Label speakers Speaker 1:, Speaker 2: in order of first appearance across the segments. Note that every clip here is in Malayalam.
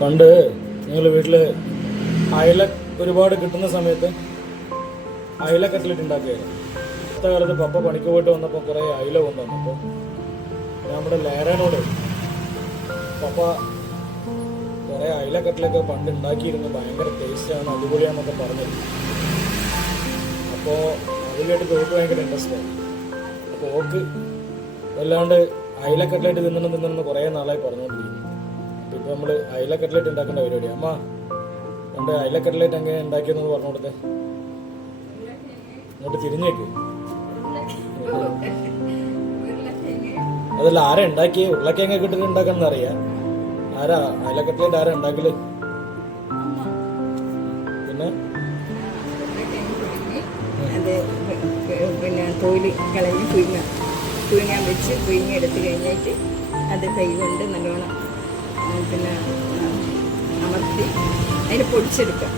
Speaker 1: പണ്ട് നിങ്ങളുടെ വീട്ടിൽ അയല ഒരുപാട് കിട്ടുന്ന സമയത്ത് അയല കട്ട്ലറ്റ് ഉണ്ടാക്കിയായിരുന്നു. അടുത്ത കാലത്ത് പപ്പ പണിക്ക് പോയിട്ട് വന്നപ്പോൾ കുറേ അയല കൊണ്ടുവന്നപ്പോൾ നമ്മുടെ ലേരാനോട് പപ്പ കുറേ അയല കട്ട്ലൊക്കെ പണ്ട് ഉണ്ടാക്കിയിരുന്നു ഭയങ്കര ടേസ്റ്റാണ് അടിപൊളിയാണെന്നൊക്കെ പറഞ്ഞത് അപ്പോൾ അത് കേട്ടിട്ട് ഓക്ക് ഭയങ്കര ഇൻട്രസ്റ്റ് ആയി. അപ്പോൾ ഓക്ക് വല്ലാണ്ട് അയല കട്ട്ലറ്റ് തിന്നണം തിന്നണം കുറേ നാളായി ഇപ്പോൾ നമ്മൾ അയല കട്ട്ലറ്റ് ഉണ്ടാക്കേണ്ട പരിപാടി അമ്മ പണ്ട് അയല കട്ട്ലറ്റ് എങ്ങനെ ഉണ്ടാക്കിയെന്ന് പറഞ്ഞു കൊടുത്തേ. തിരിഞ്ഞേക്ക്. അതല്ല ആരാ ഉണ്ടാക്കി? ഉരുളക്കിഴങ്ങ കിട്ടിട്ട് ഉണ്ടാക്കണം അറിയാം. ആരാ അയല കട്ട്ലറ്റ് ആരാ ഉണ്ടാക്കൽ? പിന്നെ?
Speaker 2: പിന്നെ തോൽ കളഞ്ഞ് പുഴുങ്ങാം. പുഴുങ്ങാൻ വെച്ച് പുഴുങ്ങി എടുത്ത് കഴിഞ്ഞിട്ട് അത് കൈ കൊണ്ട് നല്ലോണം അതിന് പൊടിച്ചെടുക്കുക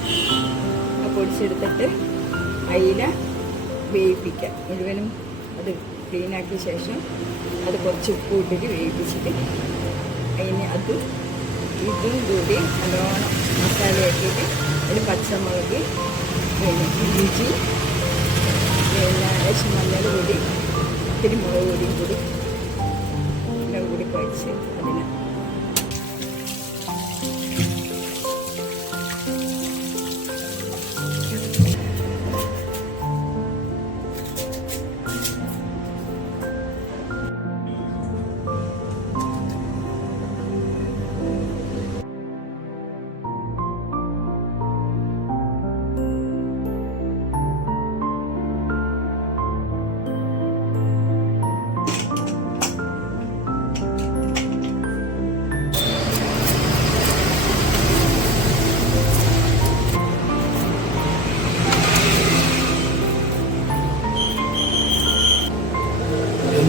Speaker 2: ആ പൊടിച്ചെടുത്തിട്ട് അയില വേവിപ്പിക്കുക മുഴുവനും അത് ക്ലീനാക്കിയ ശേഷം അത് കുറച്ച് ഉപ്പ് ഇട്ടിട്ട് വേവിപ്പിച്ചിട്ട് അതിന് അത് ഇതും കൂടി നല്ലോണം മസാലയാക്കിയിട്ട് അതിൽ പച്ചമുളക് പിന്നെ ഇഞ്ചി ലേശം മഞ്ഞൾ കൂടി ഇത്തിരി മുളക് പൊടിയും കൂടി എല്ലാം കൂടി കുഴച്ച് അതിന്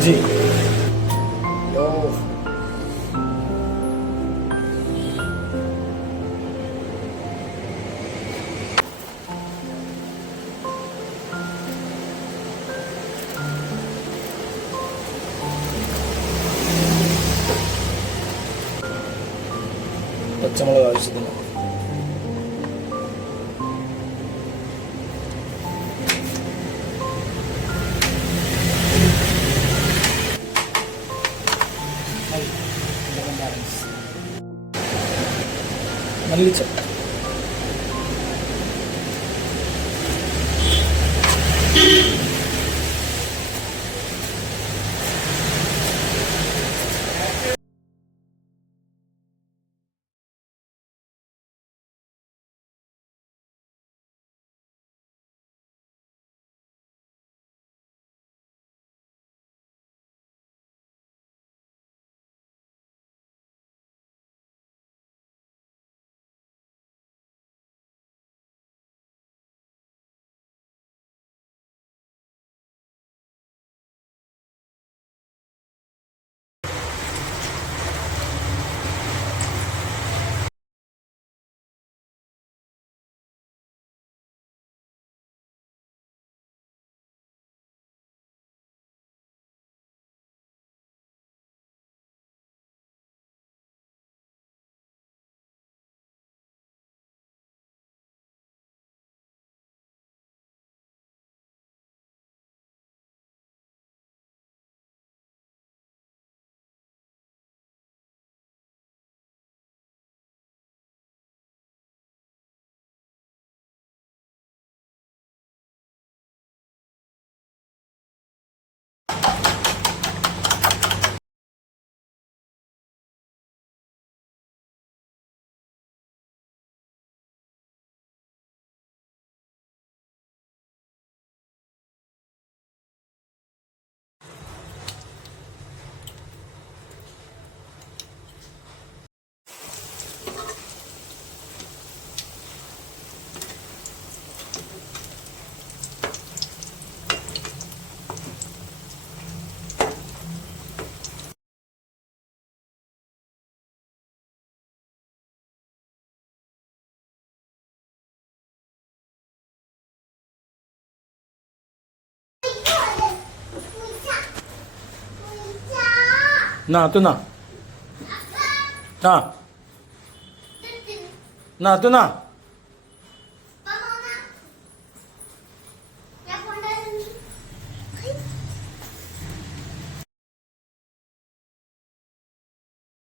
Speaker 1: ഇഞ്ചി യോ പച്ചമുളക് ना तू ना। ना। ना तू ना।